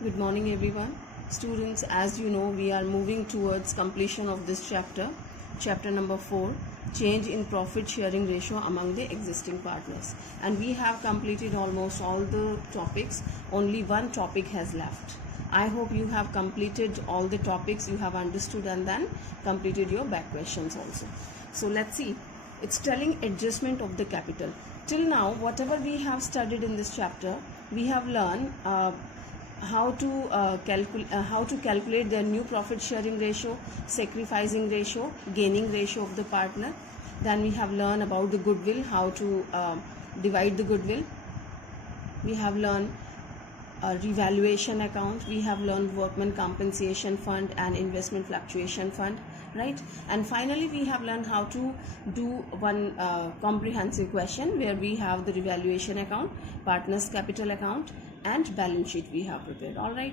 Good morning, everyone. Students, as you know, we are moving towards completion of this chapter, chapter number 4, change in profit sharing ratio among the existing partners. And we have completed almost all the topics, only one topic has left. I hope you have completed all the topics you have understood and then completed your back questions also. So let's see. It's telling adjustment of the capital. Till now, whatever we have studied in this chapter, we have learned how to calculate the new profit sharing ratio, sacrificing ratio, gaining ratio of the partner. Then we have learned about the goodwill, how to divide the goodwill. We have learned revaluation account. We have learned workman compensation fund and investment fluctuation fund, right? And finally we have learned how to do one comprehensive question where we have the revaluation account, partners capital account, and balance sheet we have prepared. All right,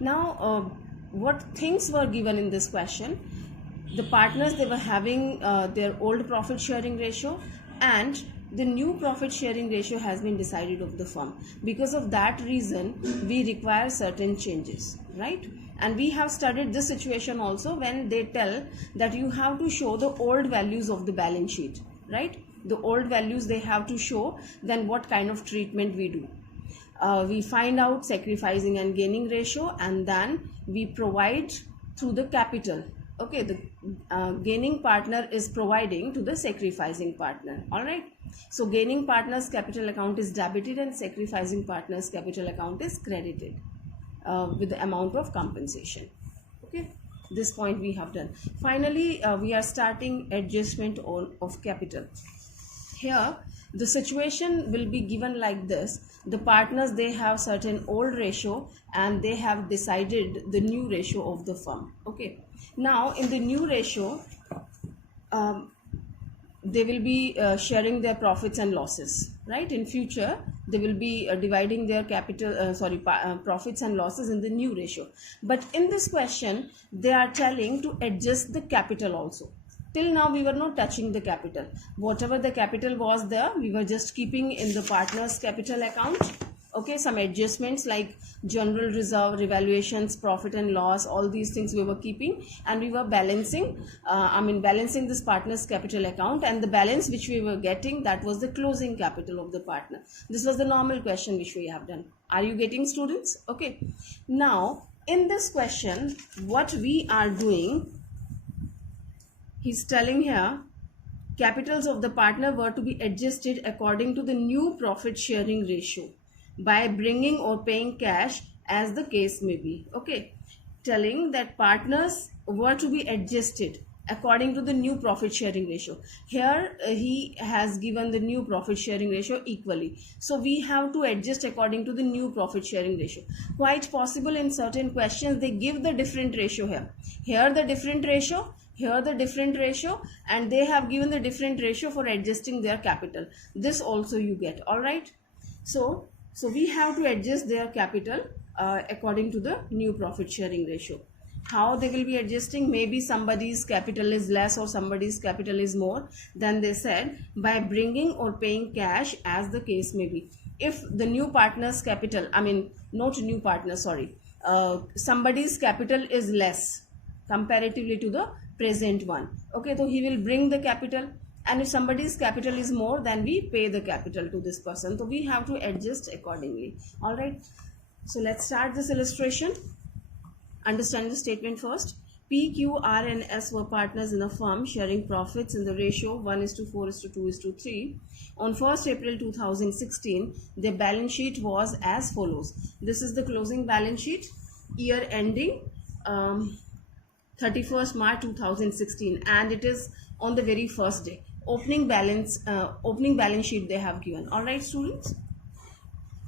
now what things were given in this question? The partners, they were having their old profit sharing ratio, and the new profit sharing ratio has been decided of the firm. Because of that reason we require certain changes, right? And we have studied this situation also when they tell that you have to show the old values of the balance sheet, right? The old values they have to show, then what kind of treatment we do. We find out sacrificing and gaining ratio, and then we provide through the capital. Okay, the gaining partner is providing to the sacrificing partner. All right, so gaining partner's capital account is debited and sacrificing partner's capital account is credited with the amount of compensation. Okay, this point we have done. Finally, we are starting adjustment of capital. Here the situation will be given like this. The partners, they have certain old ratio and they have decided the new ratio of the firm. Okay, now in the new ratio they will be sharing their profits and losses, right? In future they will be dividing their capital profits and losses in the new ratio. But in this question they are telling to adjust the capital also. Till now we were not touching the capital. Whatever the capital was there, we were just keeping in the partner's capital account. Okay, some adjustments like general reserve, revaluations, profit and loss, all these things we were keeping, and we were balancing balancing this partner's capital account, and the balance which we were getting, that was the closing capital of the partner. This was the normal question which we have done. Are you getting, students? Okay, now in this question what we are doing, he's telling here capitals of the partner were to be adjusted according to the new profit sharing ratio by bringing or paying cash as the case may be. Okay, telling that partners were to be adjusted according to the new profit sharing ratio. Here he has given the new profit sharing ratio equally, so we have to adjust according to the new profit sharing ratio. Quite possible in certain questions they give the different ratio. Here the different ratio, here the different ratio, and they have given the different ratio for adjusting their capital. This also you get. All right, so we have to adjust their capital according to the new profit sharing ratio. How they will be adjusting? Maybe somebody's capital is less or somebody's capital is more. Then they said by bringing or paying cash as the case may be. If the new partner's capital, not new partner, sorry, somebody's capital is less comparatively to the present one. Okay, so he will bring the capital, and if somebody's capital is more, then we pay the capital to this person. So we have to adjust accordingly. All right, so let's start this illustration. Understand the statement first. P, Q, R and S were partners in a firm sharing profits in the ratio 1:4:2:3. On 1st April 2016, their balance sheet was as follows. This is the closing balance sheet, year ending 31st March 2016, and it is on the very first day. Opening balance sheet they have given. All right, students,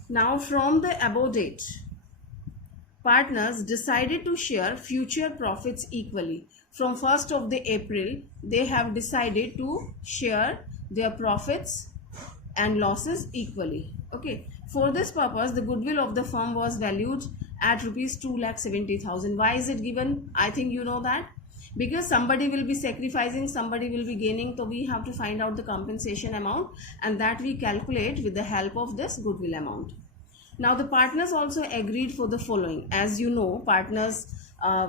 now from the above date partners decided to share future profits equally. From 1st of the April they have decided to share their profits and losses equally. Okay, for this purpose the goodwill of the firm was valued at rupees 2,70,000. Why is it given? I think you know that. Because somebody will be sacrificing, somebody will be gaining, so we have to find out the compensation amount, and that we calculate with the help of this goodwill amount. Now the partners also agreed for the following. As you know, partners,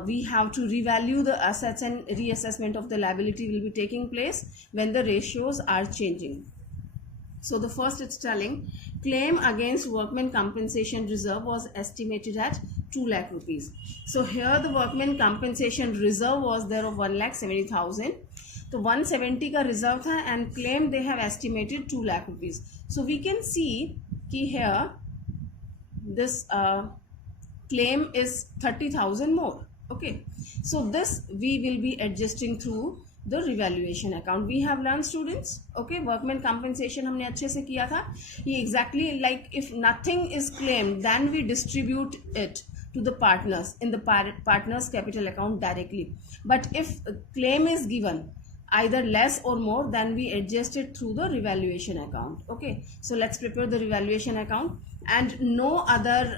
we have to revalue the assets, and reassessment of the liability will be taking place when the ratios are changing. So the first, it's telling claim against workmen compensation reserve was estimated at 2 lakh rupees. So here the workmen compensation reserve was there of 1,70,000. तो 170 का reserve था and claim they have estimated 2 lakh rupees. So we can see कि here this claim is 30,000 more. Okay, so this we will be adjusting through the revaluation account. We have learned, students, okay, workman compensation हमने अच्छे से किया था. ये exactly like if nothing is claimed, then we distribute it to the partners in the partners capital account directly. But if claim is given either less or more, then we adjust it through the revaluation account. Okay, so let's prepare the revaluation account, and no other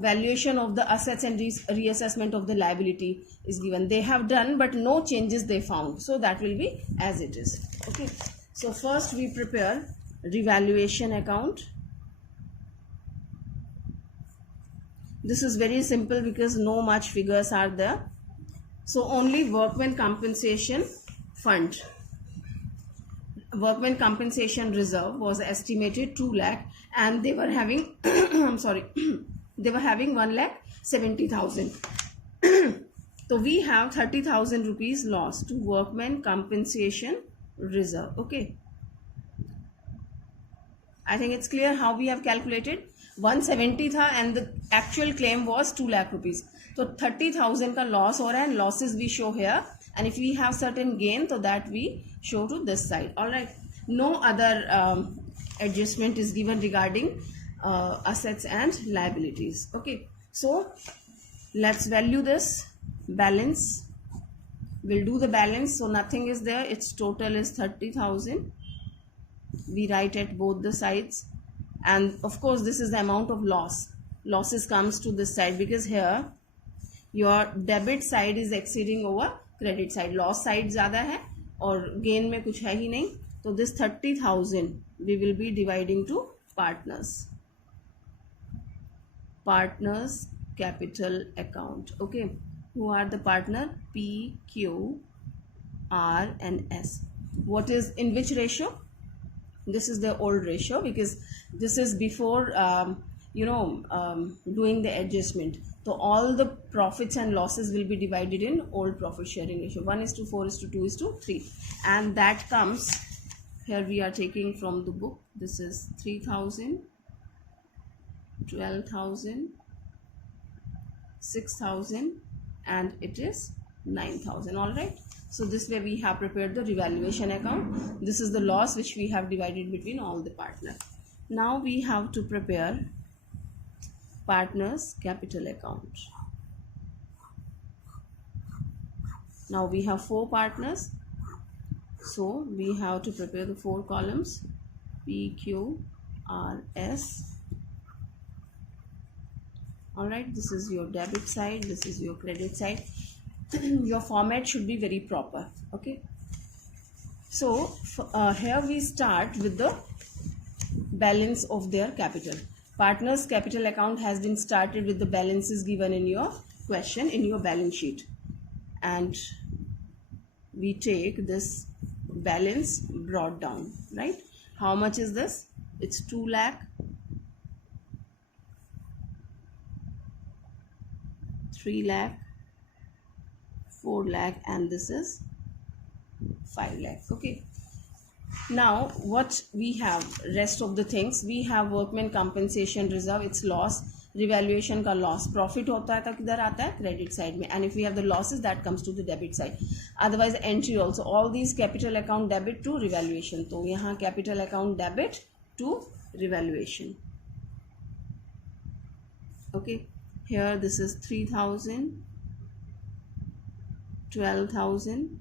valuation of the assets and reassessment of the liability is given. They have done, but no changes they found, so that will be as it is. Okay, so first we prepare revaluation account. This is very simple because no much figures are there. So only workmen compensation fund, workmen compensation reserve was estimated 2 lakh, and they were having I'm sorry they were having 1,70,000. So we have 30,000 rupees loss to workmen compensation reserve. Okay, I think it's clear how we have calculated. 170 था and the actual claim was 2 lakh rupees. So 30,000 का loss हो रहा है, and losses we show here, and if we have certain gain, so that we show to this side. All right, no other adjustment is given regarding assets and liabilities. Okay, so let's value this balance. We'll do the balance. So nothing is there, its total is 30,000. We write at both the sides, and of course this is the amount of losses comes to this side, because here your debit side is exceeding over credit side. Loss side ज़्यादा है और gain में कुछ है ही नहीं. तो this 30,000 we will be dividing to partners capital account. Okay, who are the partner? P, Q, R and S. What is in which ratio? This is the old ratio, because this is before doing the adjustment. So all the profits and losses will be divided in old profit sharing ratio. 1:4:2:3, and that comes here. We are taking from the book. This is 3,000, 12,000, 6,000, and it is 9,000. All right. So this way we have prepared the revaluation account. This is the loss which we have divided between all the partners. Now we have to prepare partners capital account. Now we have 4 partners, so we have to prepare the 4 columns: P, Q, R, S. All right, this is your debit side, this is your credit side. Your format should be very proper. Okay, so here we start with the balance of their capital. Partners capital account has been started with the balances given in your question, in your balance sheet, and we take this balance brought down. Right, how much is this? It's 2 lakh, 3 lakh, 4 lakh, and this is 5 lakh. Okay, now what we have, rest of the things we have: workmen compensation reserve, its loss, revaluation का loss, profit होता है तो किधर आता है? Credit side में, and if we have the losses, that comes to the debit side. Otherwise entry also, all these capital account debit to revaluation. तो यहाँ capital account debit to revaluation. Okay, here this is 3,000, 12,000,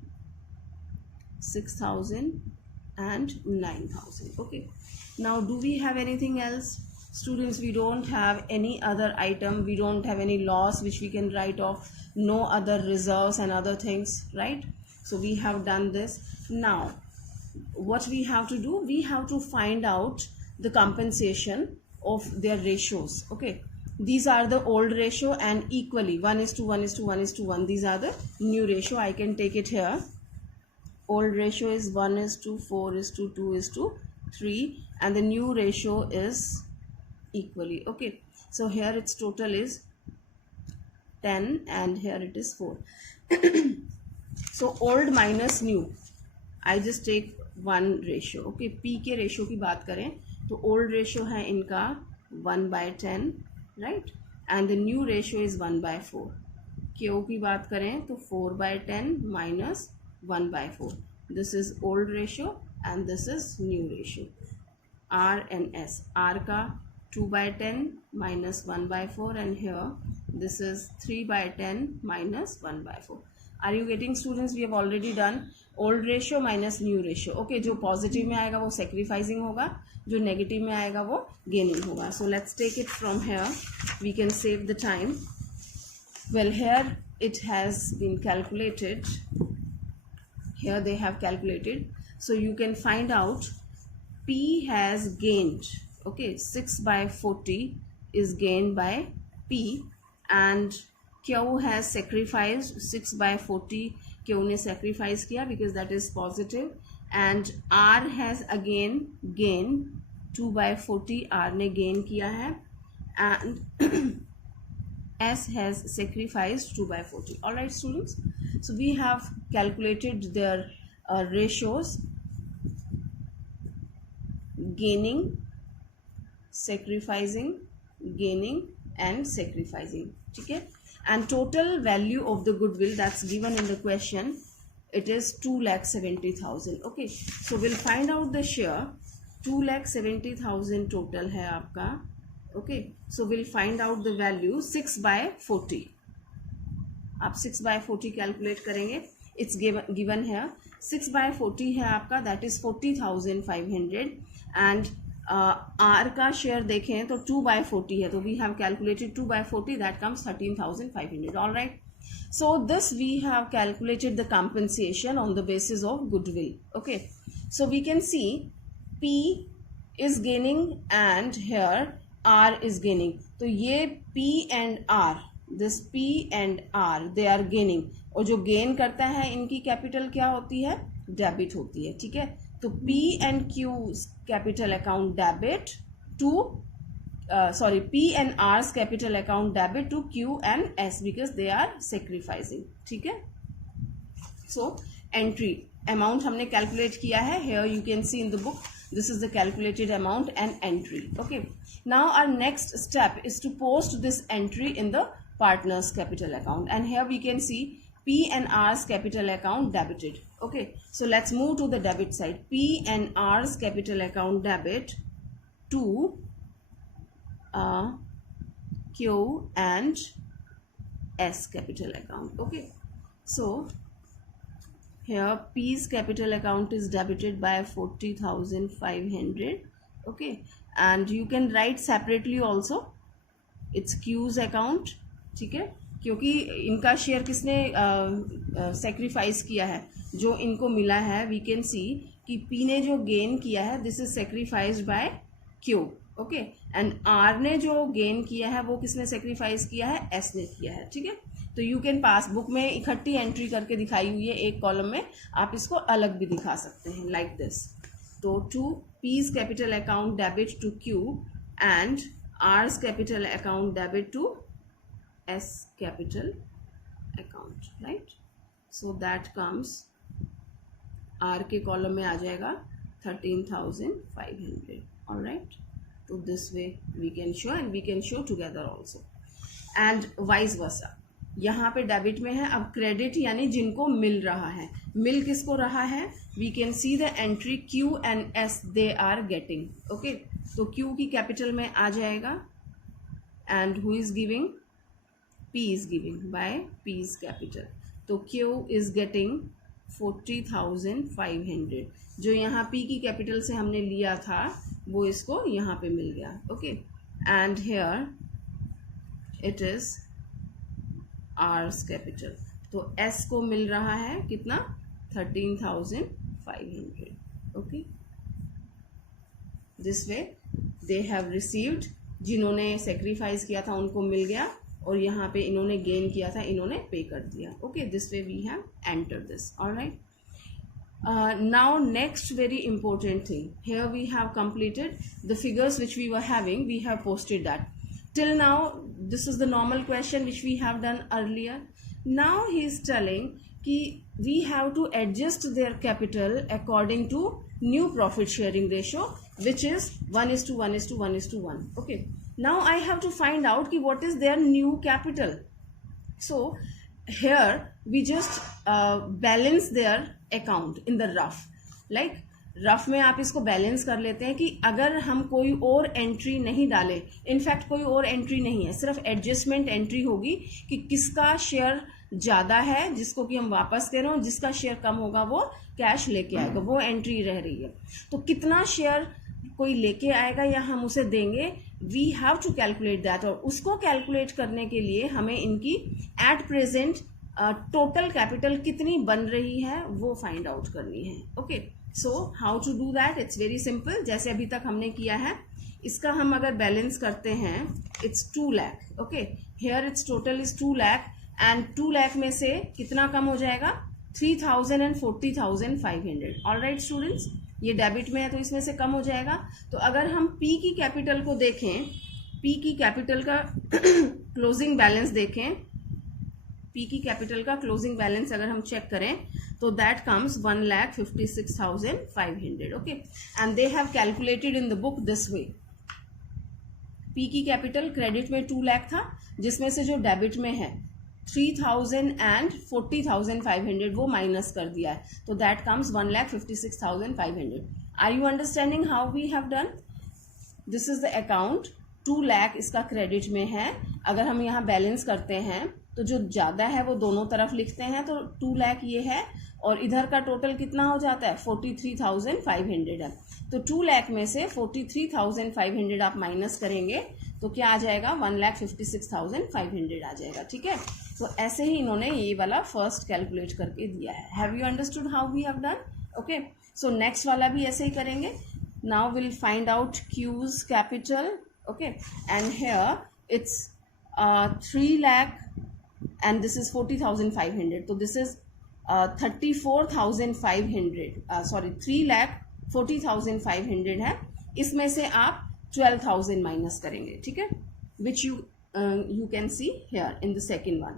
6,000 and 9,000. Okay, now do we have anything else? Students, we don't have any other item, we don't have any loss which we can write off, no other reserves and other things, right? So we have done this. Now what we have to do, we have to find out the compensation of their ratios. Okay, these are the old ratio, and equally 1:1:1:1:1, these are the new ratio. I can take it here. Old ratio is 1:4:2:3, and the new ratio is equally. Okay, so here its total is 10 and here it is 4. So old minus new, I just take one ratio. Okay, P के ratio की बात करें तो old ratio है इनका 1/10, right, and the new ratio is 1/4. Q की बात करें तो 4/10 minus 1/4. This is old ratio and this is new ratio. R and S. R का 2/10 minus 1/4, and here this is 3/10 minus 1/4. Are you getting, students? We have already done old ratio minus new ratio. Okay, जो positive में आएगा वो sacrificing होगा, जो negative में आएगा वो गेनिंग होगा. So let's take it from here. We can save the time. Well, here it has been calculated. Here they have calculated. So you can find out P has gained. Okay, 6/40 is gained by P, and Q has sacrificed 6/40. Q ने sacrifice किया because that is positive, and R has again gained 2/40. R ने gain किया है, and S has sacrificed 2/40. All right, students. So we have calculated their ratios: gaining, sacrificing, gaining, and sacrificing. Okay, and total value of the goodwill that's given in the question, it is 2,70,000. Okay, so we'll find out the share. 2,70,000 total है आपका. Okay, so we'll find out the value 6/40. आप 6/40 calculate करेंगे. It's given here 6/40 है आपका, that is 40,500, and R का share देखें तो 2/40 है, तो we have calculated 2/40, that comes 13,500. All right, so this we have calculated the compensation on the basis of goodwill. Okay, so we can see P is gaining and here R is gaining. तो ये P and R, this P and R, they are gaining, और जो gain करता है इनकी capital क्या होती है? डेबिट होती है. ठीक है, तो P and Q capital account debit to P and R's capital account debit to Q and S because they are sacrificing. ठीक है, so entry amount हमने कैलकुलेट किया है. Here you can see in the book, this is the calculated amount and entry. Okay, now our next step is to post this entry in the partners capital account, and here we can see P and R's capital account debited. Okay, so let's move to the debit side. P and R's capital account debit to Q and S capital account. Okay, so here P's capital account is debited by 40,500. Okay, and you can write separately also it's Q's account. ठीक है, क्योंकि इनका share किसने sacrifice किया है, जो इनको मिला है. वी कैन सी कि P ने जो गेन किया है, this is sacrificed by Q. Okay, and R ने जो गेन किया है वो किसने सेक्रीफाइस किया है? S ने किया है. ठीक है, तो यू कैन पास, बुक में इकट्ठी एंट्री करके दिखाई हुई है एक कॉलम में, आप इसको अलग भी दिखा सकते हैं लाइक दिस. तो to P's capital account debit to Q and R's capital account debit to S capital account, right? So that comes, R के कॉलम में आ जाएगा 13,500. all right, so this way we can show, and we can show together also, and vice versa. यहाँ पे debit में है. अब credit यानी जिनको मिल रहा है, मिल किसको रहा है? We can see the entry Q and S, they are getting. okay, तो Q की कैपिटल में आ जाएगा, and who is giving? P is giving by P's capital. तो Q is getting 40,500. जो यहाँ P की कैपिटल से हमने लिया था वो इसको यहाँ पे मिल गया. Okay, and here it is R's capital. तो S को मिल रहा है कितना? 13,500. Okay, this way they have received, जिन्होंने सेक्रीफाइस किया था उनको मिल गया, और यहाँ पे इन्होंने गेन किया था, इन्होंने पे कर दिया. Okay, this way we have entered this. Alright. Now next very important thing, here we have completed the figures which we were having, we have posted that. Till now this is the normal question which we have done earlier. Now he is telling कि we have to adjust their capital according to new profit sharing ratio, which is 1:1:1:1. Okay, now I have to find out कि what is their new capital. So here we just balance their account in the rough. Like rough में आप इसको balance कर लेते हैं कि अगर हम कोई और एंट्री नहीं डालें, इनफैक्ट कोई और एंट्री नहीं है, सिर्फ एडजस्टमेंट एंट्री होगी कि किसका शेयर ज़्यादा है जिसको कि हम वापस दे रहे हो, जिसका शेयर कम होगा वो कैश लेके आएगा, वो एंट्री रह रही है. तो कितना शेयर कोई लेके आएगा या हम उसे देंगे, we have to calculate that. और उसको कैलकुलेट करने के लिए हमें इनकी एट प्रेजेंट टोटल कैपिटल कितनी बन रही है वो फाइंड आउट करनी है. Okay, so how to do that, it's very simple. जैसे अभी तक हमने किया है, इसका हम अगर बैलेंस करते हैं, it's 2 lakh. Okay, here it's total is 2 lakh, and 2 lakh में से कितना कम हो जाएगा, 3,000 and 40,500. ऑलराइट स्टूडेंट्स, ये डेबिट में है तो इसमें से कम हो जाएगा. तो अगर हम पी की कैपिटल को देखें, पी की कैपिटल का क्लोजिंग बैलेंस देखें, पी की कैपिटल का क्लोजिंग बैलेंस अगर हम चेक करें तो that comes 1,56,500. Okay, and they have calculated in the book this way. P की कैपिटल क्रेडिट में 2 लाख था, जिसमें से जो डेबिट में है 3,000 and 40,500 वो माइनस कर दिया है, तो that comes 1,56,500. Are you understanding how we have done? This is the account. 2 lakh इसका क्रेडिट में है. अगर हम यहाँ बैलेंस करते हैं तो जो ज़्यादा है वो दोनों तरफ लिखते हैं, तो 2 लाख ये है और इधर का टोटल कितना हो जाता है, 43,500 है. तो 2 लाख में से 43,500 आप माइनस करेंगे तो क्या आ जाएगा, 1,56,500 आ जाएगा. ठीक है, तो ऐसे ही इन्होंने ये वाला फर्स्ट कैलकुलेट करके दिया है. Have you understood how we have done? Okay, so next वाला भी ऐसे ही करेंगे. Now will find out Q's capital. Okay, and here it's 3 lakh and this is 40,500, so this is 34,500, sorry 3,40,500 है. इसमें से आप 12,000 माइनस करेंगे. ठीक है, which you can see here in the second one.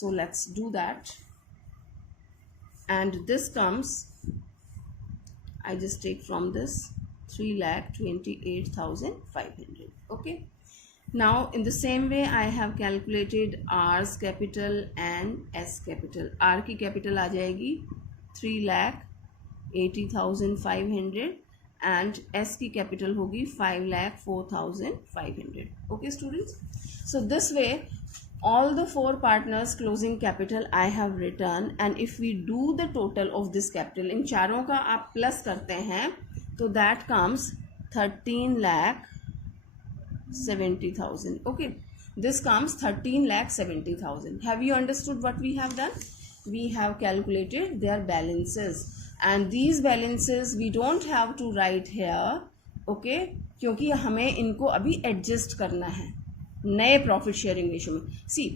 So let's do that, and this comes, I just take from this 3,28,500. okay, now in the same way I have calculated R's capital and S capital. R की capital आ जाएगी 3,80,500 and S की capital होगी 5,04,500. okay students, so this way all the 4 partners closing capital I have written, and if we do the total of this capital, इन चारों का आप plus करते हैं तो that comes 13,70,000. okay, this comes 13,70,000. have you understood what we have done? We have calculated their balances, and these balances we don't have to write here. okay, क्योंकि हमें इनको अभी एडजस्ट करना है नए प्रॉफिट शेयरिंग रेशो में. सी,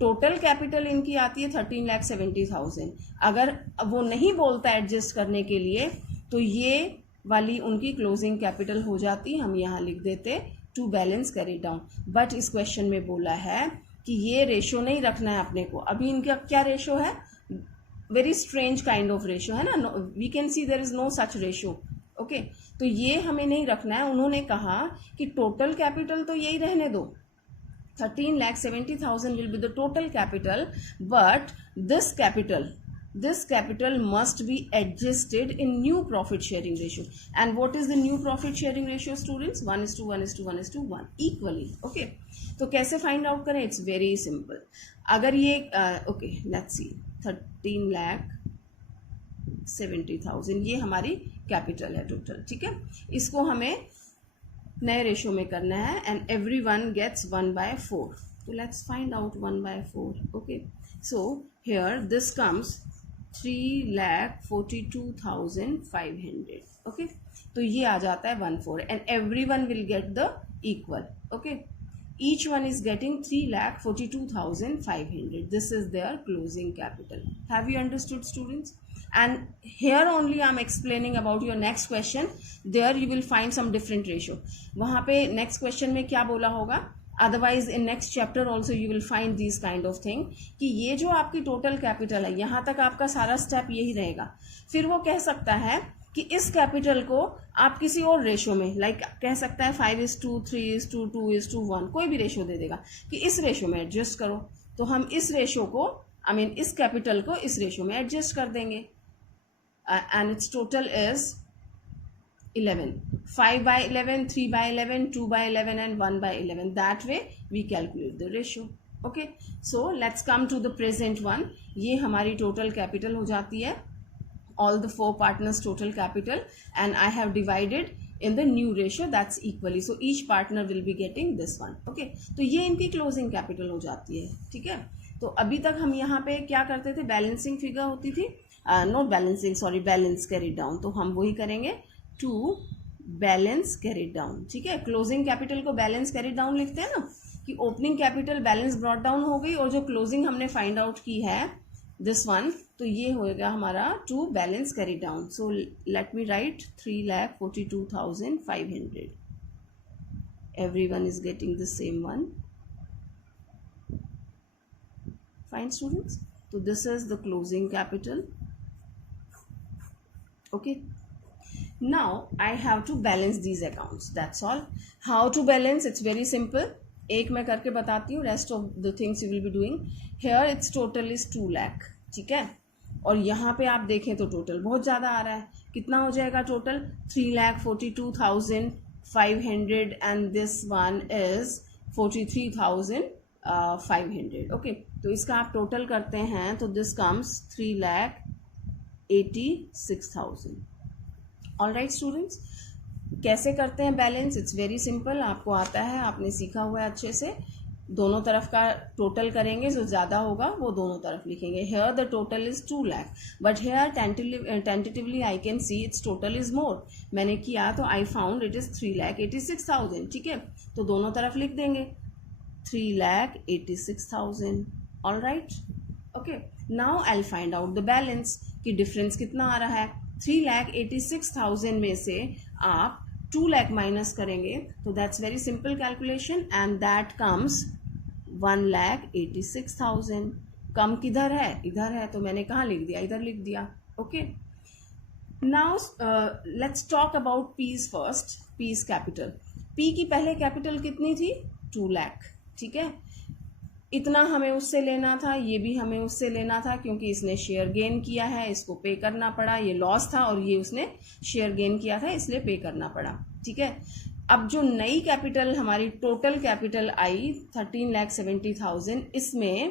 total capital इनकी आती है 13,70,000. अगर वो नहीं बोलता एडजस्ट करने के लिए तो ये वाली उनकी क्लोजिंग कैपिटल हो जाती, हम यहाँ लिख देते to balance carry down. But इस क्वेश्चन में बोला है कि ये रेशो नहीं रखना है अपने को. अभी इनका क्या रेशो है, very strange kind of ratio है ना, we can see there is no such ratio. Okay, तो ये हमें नहीं रखना है. उन्होंने कहा कि टोटल कैपिटल तो यही रहने दो, 13,70,000 will be the total capital, but this capital must be adjusted in new profit sharing ratio. And what is the new profit sharing ratio students? 1:1:1:1 equally. okay, तो कैसे find out करें? It's very simple. अगर ये okay, let's see, 13,70,000 ये हमारी capital है total. ठीक है, इसको हमें नए रेशो में करना है, एंड एवरी वन गेट्स 1/4. तो let's find out 1/4. Okay, so here this comes 3,42,500. Okay, तो ये आ जाता है 1/4 and every one will get the equal. Okay, each one is getting 3,42,500. This is their closing capital. Have you understood, students? And here only I am explaining about your next question. There you will find some different ratio. वहाँ पे next question में क्या बोला होगा? Otherwise in next chapter also you will find these kind of thing कि ये जो आपकी total capital है, यहाँ तक आपका सारा step यही रहेगा. फिर वो कह सकता है कि इस कैपिटल को आप किसी और रेशो में लाइक कह सकता है 5:3, 3:2, 1, कोई भी रेशो दे देगा कि इस रेशो में एडजस्ट करो. तो हम इस रेशो को इस कैपिटल को इस रेशो में एडजस्ट कर देंगे and it's total is 11. 5/11, 3/11, 2/11 and 1/11. That way we calculate the ratio. Okay, so let's come to the present one. ये हमारी टोटल कैपिटल हो जाती है, all the 4 partners total capital, and I have divided in the new ratio that's equally, so each partner will be getting this one. Okay, तो ये इनकी closing capital हो जाती है. ठीक है, तो अभी तक हम यहाँ पे क्या करते थे, बैलेंसिंग फिगर होती थी, not balancing, sorry, balance carried down. तो हम वही करेंगे, टू बैलेंस कैरिड डाउन. ठीक है, क्लोजिंग कैपिटल को बैलेंस कैरिड डाउन लिखते हैं ना, कि opening capital balance brought down हो गई और जो क्लोजिंग हमने फाइंड आउट की है दिस वन, तो ये होएगा हमारा to balance carry down. So let me write 3,42,500. Everyone is getting the same one. Fine students, तो this is the closing capital. Okay, now I have to balance these accounts, that's all. How to balance, it's very simple. एक मैं करके बताती हूँ, rest of the things you will be doing. Here it's total is 2 lakh. ठीक है, और यहाँ पे आप देखें तो टोटल बहुत ज़्यादा आ रहा है. कितना हो जाएगा total? 3,42,500 and this one is 43,500. Okay, तो इसका आप टोटल करते हैं तो this comes 3,86,000. All right students, कैसे करते हैं बैलेंस? इट्स वेरी सिंपल, आपको आता है, आपने सीखा हुआ है अच्छे से. दोनों तरफ का टोटल करेंगे, जो ज़्यादा होगा वो दोनों तरफ लिखेंगे. Here the total is 2 lakh, but here tentatively I can see it's total is more. मैंने किया तो आई फाउंड इट इज़ 3,86,000. ठीक है, तो दोनों तरफ लिख देंगे 3,86,000. All right, okay. Now I find out the balance, कि डिफरेंस कितना आ रहा है. 3,86,000 में से आप 2 लाख माइनस करेंगे तो that's very simple calculation and that comes 1,86,000. कम किधर है? इधर है, तो मैंने कहाँ लिख दिया? इधर लिख दिया. Okay, now let's talk about P's first. P's capital, P की पहले कैपिटल कितनी थी? 2 लाख. ठीक है, इतना हमें उससे लेना था, ये भी हमें उससे लेना था, क्योंकि इसने शेयर गेन किया है, इसको पे करना पड़ा. ये लॉस था और ये उसने शेयर गेन किया था, इसलिए पे करना पड़ा. ठीक है, अब जो नई कैपिटल हमारी टोटल कैपिटल आई 13,70,000, इसमें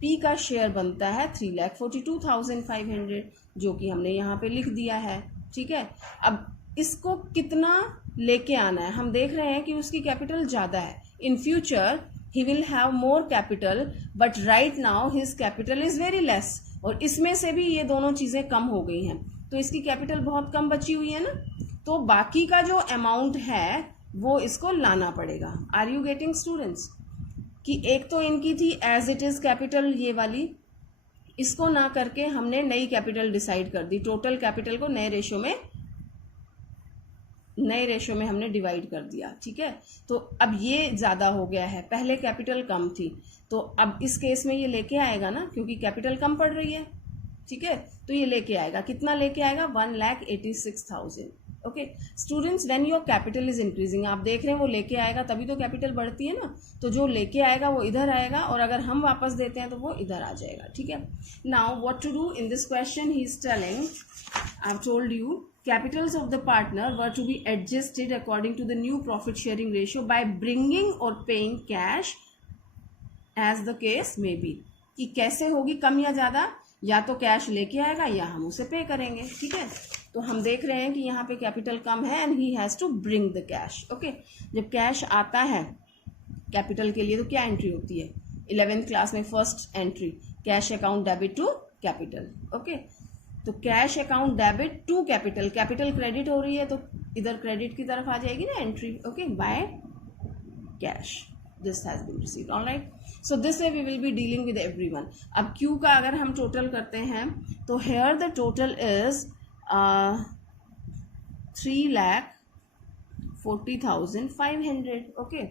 पी का शेयर बनता है 3,42,500, जो कि हमने यहाँ पे लिख दिया है. ठीक है, अब इसको कितना लेके आना है? हम देख रहे हैं कि उसकी कैपिटल ज़्यादा है. In future he will have more capital, but right now his capital is very less. और इसमें से भी ये दोनों चीज़ें कम हो गई हैं, तो इसकी कैपिटल बहुत कम बची हुई है ना, तो बाकी का जो अमाउंट है वो इसको लाना पड़ेगा. Are you getting students? कि एक तो इनकी थी एज इट इज़ कैपिटल, ये वाली, इसको ना करके हमने नई कैपिटल डिसाइड कर दी. टोटल कैपिटल को नए रेशो में हमने डिवाइड कर दिया. ठीक है, तो अब ये ज़्यादा हो गया है, पहले कैपिटल कम थी, तो अब इस केस में ये लेके आएगा ना, क्योंकि कैपिटल कम पड़ रही है. ठीक है, तो ये लेके आएगा. कितना लेके आएगा? 1,86,000. Okay students, when your capital is increasing, आप देख रहे हैं वो लेके आएगा, तभी तो कैपिटल बढ़ती है ना, तो जो लेके आएगा वो इधर आएगा, और अगर हम वापस देते हैं तो वो इधर आ जाएगा. ठीक है, now what to do in this question? He is telling, I have told you, capitals of the partner were to be adjusted according to the new profit sharing ratio by bringing or paying cash as the case may be. कि कैसे होगी कम या ज़्यादा? या तो cash लेके आएगा या हम उसे पे करेंगे. ठीक है, तो हम देख रहे हैं कि यहाँ पे कैपिटल कम है and he has to bring the cash. Okay, जब कैश आता है कैपिटल के लिए तो क्या एंट्री होती है? 11th क्लास में first entry, cash account debit to capital. Okay, तो cash account debit to capital, capital credit हो रही है तो इधर क्रेडिट की तरफ आ जाएगी ना entry. Okay, by cash this has been received. all right, so this way we will be dealing with everyone. अब Q का अगर हम टोटल करते हैं तो here the total is 3,40,500. okay,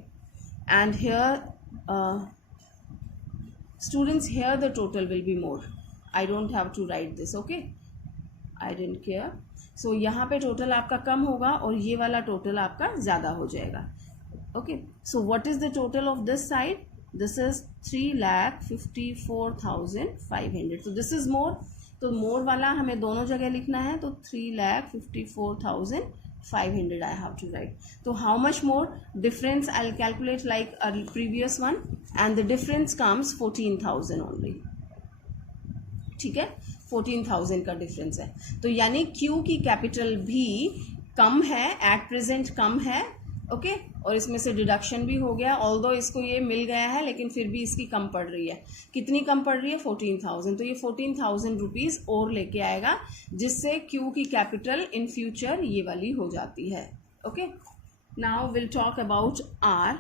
and here students, here the total will be more. I don't have to write this. okay, I didn't care. so यहाँ पे total आपका कम होगा और ये वाला टोटल आपका ज़्यादा हो जाएगा. okay, so what is the total of this side? this is 3,54,500. so this is more, तो more वाला हमें दोनों जगह लिखना है, तो 3,54,500 I have to write. so how much more difference? I'll calculate like a previous one, and the difference comes 14,000 only. ठीक है, 14,000 का डिफरेंस है. तो यानी Q की कैपिटल भी कम है, एट प्रेजेंट कम है. ओके, और इसमें से डिडक्शन भी हो गया, ऑल्दो इसको ये मिल गया है लेकिन फिर भी इसकी कम पड़ रही है. कितनी कम पड़ रही है? 14,000. तो ये 14,000 रुपीज़ और लेके आएगा, जिससे Q की कैपिटल इन फ्यूचर ये वाली हो जाती है. Okay, now will talk about R.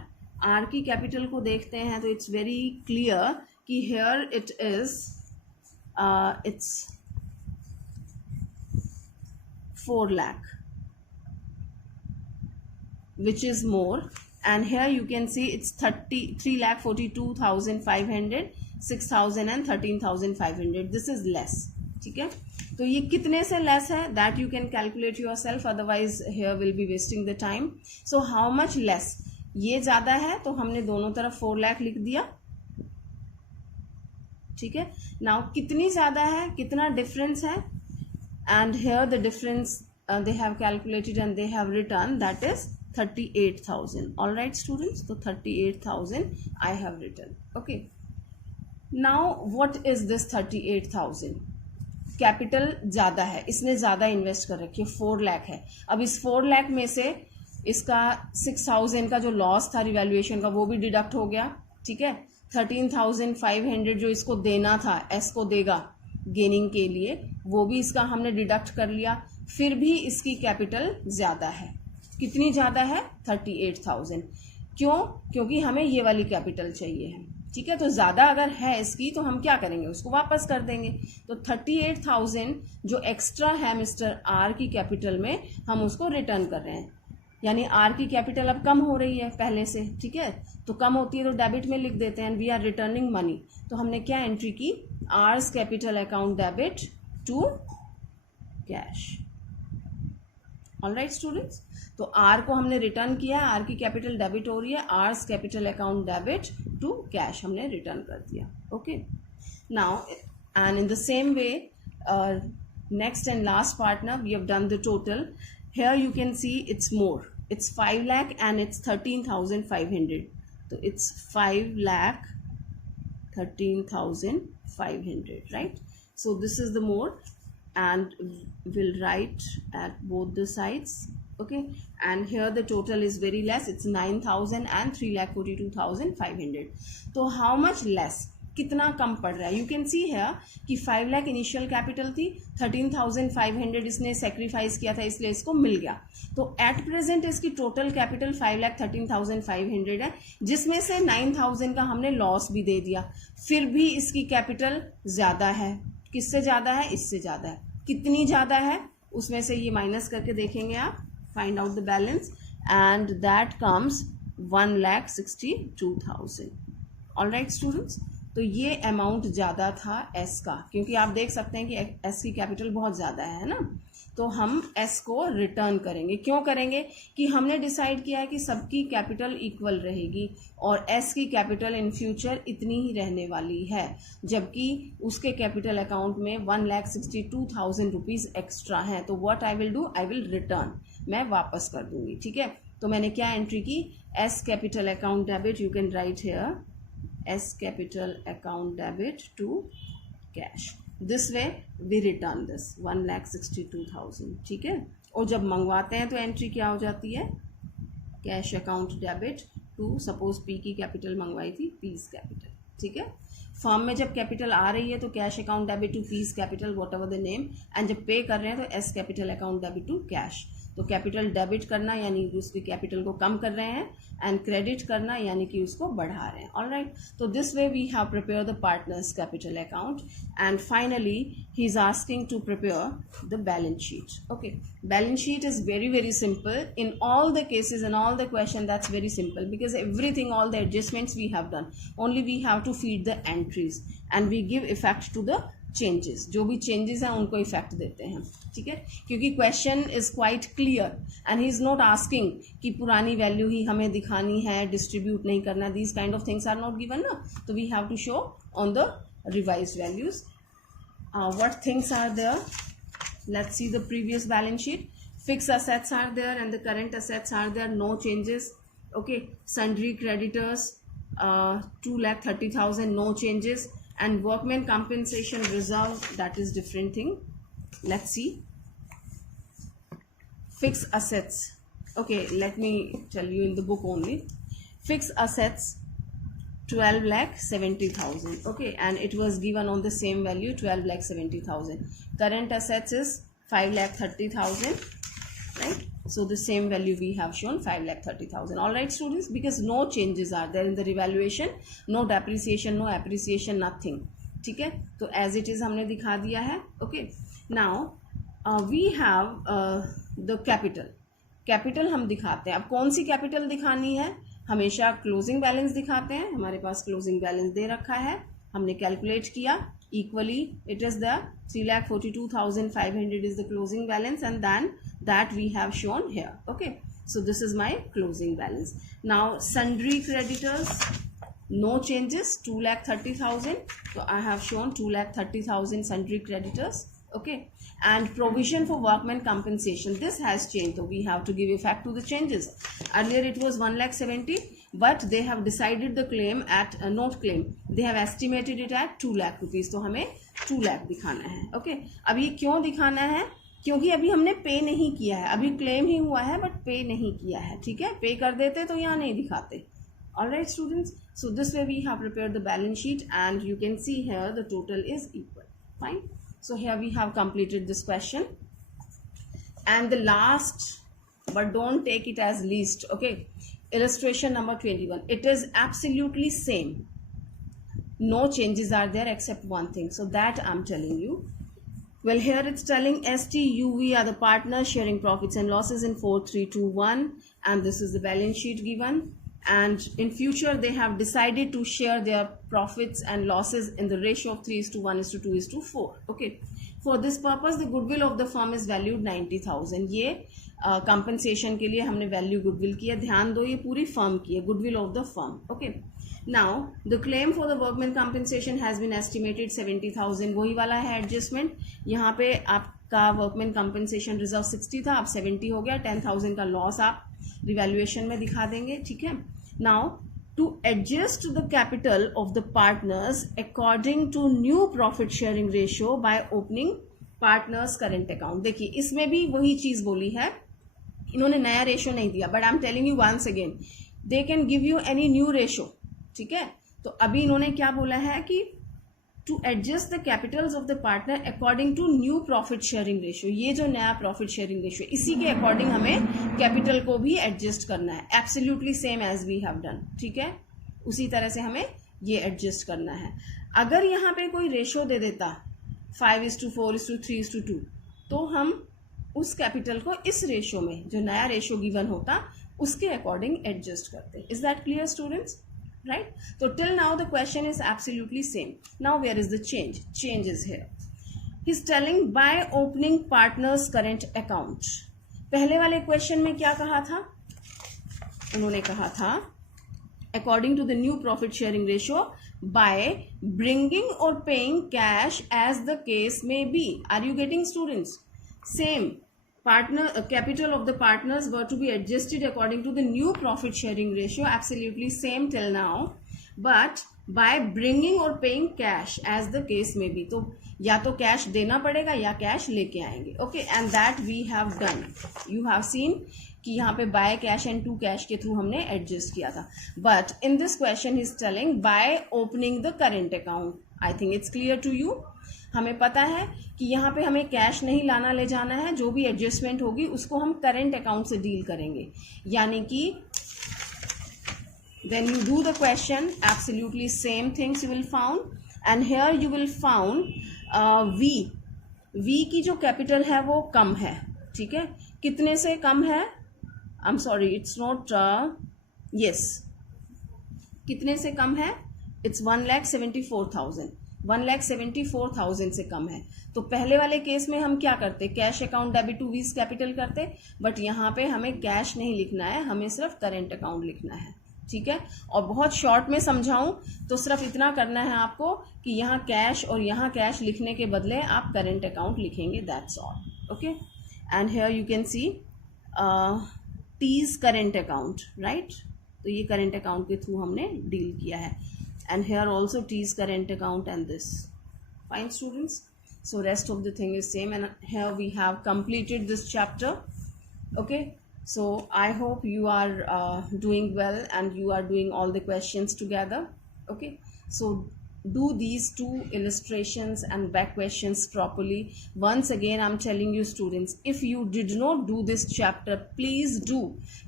R की कैपिटल को देखते हैं तो इट्स वेरी क्लियर कि here it is it's 4 lakh, which is more, and here you can see it's 3,42,500, 6,000 and 13,500. this is less. ठीक है, तो ये कितने से लेस है that you can calculate yourself, otherwise here will be wasting the time. so how much less? ये ज़्यादा है तो हमने दोनों तरफ 4 लाख लिख दिया. ठीक है, नाउ कितनी ज़्यादा है, कितना डिफरेंस है, and here the difference they have calculated and they have return, that is 38,000. All right students, तो 38,000 I have return. Okay, now what is this 38,000? Capital ज़्यादा है, इसने ज़्यादा इन्वेस्ट कर रखी है, 4 लाख है. अब इस 4 लाख में से इसका 6,000 का जो लॉस था रिवैल्यूएशन का वो भी डिडक्ट हो गया. ठीक है, 13,500 जो इसको देना था, एस को देगा गेनिंग के लिए, वो भी इसका हमने डिडक्ट कर लिया. फिर भी इसकी कैपिटल ज़्यादा है. कितनी ज़्यादा है? 38,000. क्यों? क्योंकि हमें ये वाली कैपिटल चाहिए है. ठीक है, तो ज़्यादा अगर है इसकी तो हम क्या करेंगे, उसको वापस कर देंगे. तो 38,000 जो एक्स्ट्रा है मिस्टर आर की कैपिटल में, हम उसको रिटर्न कर रहे हैं. यानी आर की कैपिटल अब कम हो रही है पहले से. ठीक है, तो कम होती है तो डेबिट में लिख देते हैं, वी आर रिटर्निंग मनी. तो हमने क्या एंट्री की? R's capital account debit to cash. Alright students, तो आर को हमने रिटर्न किया, आर की कैपिटल डेबिट हो रही है, आर्स capital account debit to cash हमने रिटर्न कर दिया. Okay, now and in the same way next and last part ना we have done the total. Here you can see it's more, it's 5 lakh and it's 13,500. so it's 5 lakh 13,500, right? so this is the more, and we'll write at both the sides. okay, and here the total is very less, it's 9,000 and 3,42,500. so how much less? कितना कम पड़ रहा है? You can सी है कि 5 lakh initial capital थी, 13,500 इसने sacrifice किया था इसलिए इसको मिल गया. तो एट प्रेजेंट इसकी टोटल कैपिटल 5,13,500 है, जिसमें से 9,000 का हमने लॉस भी दे दिया. फिर भी इसकी कैपिटल ज़्यादा है. किससे ज़्यादा है? इससे ज़्यादा है. कितनी ज़्यादा है उसमें से ये माइनस करके देखेंगे आप, find out the balance, and that comes 1,62,000. All right students, तो ये अमाउंट ज़्यादा था एस का, क्योंकि आप देख सकते हैं कि एस की कैपिटल बहुत ज़्यादा है ना. तो हम एस को रिटर्न करेंगे. क्यों करेंगे? कि हमने डिसाइड किया है कि सबकी कैपिटल इक्वल रहेगी और एस की कैपिटल इन फ्यूचर इतनी ही रहने वाली है, जबकि उसके कैपिटल अकाउंट में 1,62,000 रुपीज़ एक्स्ट्रा हैं. तो what I will do, I will return, मैं वापस कर दूंगी. ठीक है, तो मैंने क्या एंट्री की? S capital account debit, you can write here S capital account debit to cash. This way we return this 1,62,000. ठीक है, और जब मंगवाते हैं तो एंट्री क्या हो जाती है? Cash account debit to, suppose P की कैपिटल मंगवाई थी, P's कैपिटल. ठीक है। फर्म में जब कैपिटल आ रही है तो cash account debit to P's capital what the name, and जब पे कर रहे हैं तो S capital account debit to cash. तो कैपिटल डेबिट करना यानी कि उसकी कैपिटल को कम कर रहे हैं, एंड क्रेडिट करना यानी कि उसको बढ़ा रहे हैं। ऑलराइट, तो this way we have prepare the partners capital account, and finally he is asking to prepare the balance sheet. Okay, balance sheet is very simple in all the cases and all the question. That's very simple because everything, all the adjustments we have done, only we have to feed the entries and we give effect to the changes. जो भी changes हैं उनको effect देते हैं, ठीक है, क्योंकि question is quite clear and he is not asking कि पुरानी वैल्यू ही हमें दिखानी है, डिस्ट्रीब्यूट नहीं करना। These kind of things are not given ना, तो we have to show on the revise values what things are there. Let's see the previous balance sheet. Fix assets are there and the current assets are there, no changes. Okay, sundry creditors 2,30,000, no changes, and workman compensation reserve, that is different thing. Let's see fixed assets. Okay, let me tell you in the book only. Fixed assets 12,70,000. Okay, and it was given on the same value 12,70,000. Current assets is 5,30,000. Right, so the same value we have shown 5,30,000. All right students, because no changes are there in the revaluation, no depreciation, no appreciation, nothing. ठीक है, तो as it is हमने दिखा दिया है. Okay, now we have the capital हम दिखाते हैं. अब कौन सी कैपिटल दिखानी है? हमेशा क्लोजिंग बैलेंस दिखाते हैं. हमारे पास क्लोजिंग बैलेंस दे रखा है, हमने कैलकुलेट किया. Equally it is the 3,42,500 is the closing balance, and then that we have shown here. Okay, so this is my closing balance. Now sundry creditors, no changes, 2,30,000. So I have shown 2,30,000 sundry creditors. Okay, and provision for workman compensation, this has changed, so we have to give effect to the changes. Earlier it was 1,70,000, but they have decided the claim at not claim, they have estimated it at 2 lakh rupees. तो हमें 2 लाख दिखाना है. Okay, अब ये क्यों दिखाना है? क्योंकि अभी हमने पे नहीं किया है, अभी क्लेम ही हुआ है बट पे नहीं किया है. ठीक है, पे कर देते तो यहाँ नहीं दिखाते. Alright students, so this way we have prepared the balance sheet, and you can see here the total is equal. Fine. So here we have completed this question, and the last, but don't take it as least. Okay, illustration number 21. It is absolutely same. No changes are there except one thing. So that I'm telling you. Well, here it's telling STUV are the partners sharing profits and losses in 4,3,2,1, and this is the balance sheet given. And in future they have decided to share their profits and losses in the ratio of 3:1:2:4. Okay, for this purpose the goodwill of the firm is valued 90,000. ये compensation के लिए हमने value goodwill किया. ध्यान दो, ये पूरी firm की है, goodwill of the firm. Okay, now the claim for the workman compensation has been estimated 70,000. वही वाला है adjustment. यहाँ पे आपका workman compensation reserve 60 था, अब 70 हो गया. 10,000 का loss आप रिवैल्यूएशन में दिखा देंगे. ठीक है, now to adjust the capital of the partners according to new profit sharing ratio by opening partners current account. देखिए इसमें भी वही चीज बोली है, इन्होंने नया रेशियो नहीं दिया, but I am telling you once again they can give you any new ratio. ठीक है, तो अभी इन्होंने क्या बोला है कि to adjust the capitals of the partner according to new profit sharing ratio. ये जो नया प्रॉफिट शेयरिंग रेशियो, इसी के अकॉर्डिंग हमें कैपिटल को भी एडजस्ट करना है. Absolutely same as we have done. ठीक है, उसी तरह से हमें ये एडजस्ट करना है. अगर यहाँ पे कोई रेशियो दे देता 5:4:3:2, तो हम उस कैपिटल को इस रेशियो में, जो नया रेशियो गिवन होता, उसके अकॉर्डिंग एडजस्ट करते. Is that clear students? Right, so till now the question is absolutely same. Now where is the change? Change is here. He's telling by opening partners current account. पहले वाले question में क्या कहा था? उन्होंने कहा था according to the new profit sharing ratio by bringing or paying cash as the case may be. Are you getting students? Same. Capital of the partners were to be adjusted according to the new profit sharing ratio. Absolutely same till now, but by bringing or paying cash as the case may be. तो या तो cash देना पड़ेगा या cash लेके आएंगे. Okay, and that we have done. You have seen कि यहाँ पे by cash and to cash के थ्रू हमने एडजस्ट किया था. But in this question is telling by opening the current account. I think it's clear to you. हमें पता है कि यहाँ पे हमें कैश नहीं लाना ले जाना है, जो भी एडजस्टमेंट होगी उसको हम करेंट अकाउंट से डील करेंगे. यानी कि then you do the question, absolutely same things you will found, and here you will found v की जो कैपिटल है वो कम है. ठीक है, कितने से कम है? I am sorry, it's not, yes, कितने से कम है? इट्स 1,74,000. 1,74,000 से कम है. तो पहले वाले केस में हम क्या करते? कैश अकाउंट डेबिट टू वीज कैपिटल करते. बट यहाँ पे हमें कैश नहीं लिखना है, हमें सिर्फ करेंट अकाउंट लिखना है. ठीक है, और बहुत शॉर्ट में समझाऊं तो सिर्फ इतना करना है आपको कि यहाँ कैश और यहाँ कैश लिखने के बदले आप करेंट अकाउंट लिखेंगे. That's all. Okay, and here you can see T's current account, right. तो ये करेंट अकाउंट के थ्रू हमने डील किया है. And here also T's current account and this. Fine students, so rest of the thing is same, and here we have completed this chapter. Okay, so I hope you are doing well and you are doing all the questions together. Okay, so do these two illustrations and back questions properly. Once again I'm telling you students, if you did not do this chapter, please do,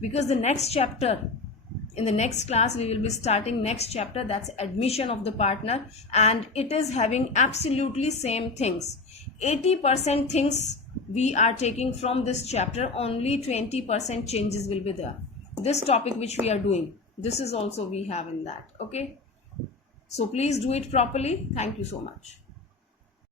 because the next chapter, in the next class we will be starting next chapter, that's admission of the partner, and it is having absolutely same things. 80% things we are taking from this chapter, only 20% changes will be there. This topic which we are doing, this is also we have in that. Okay, so please do it properly. Thank you so much.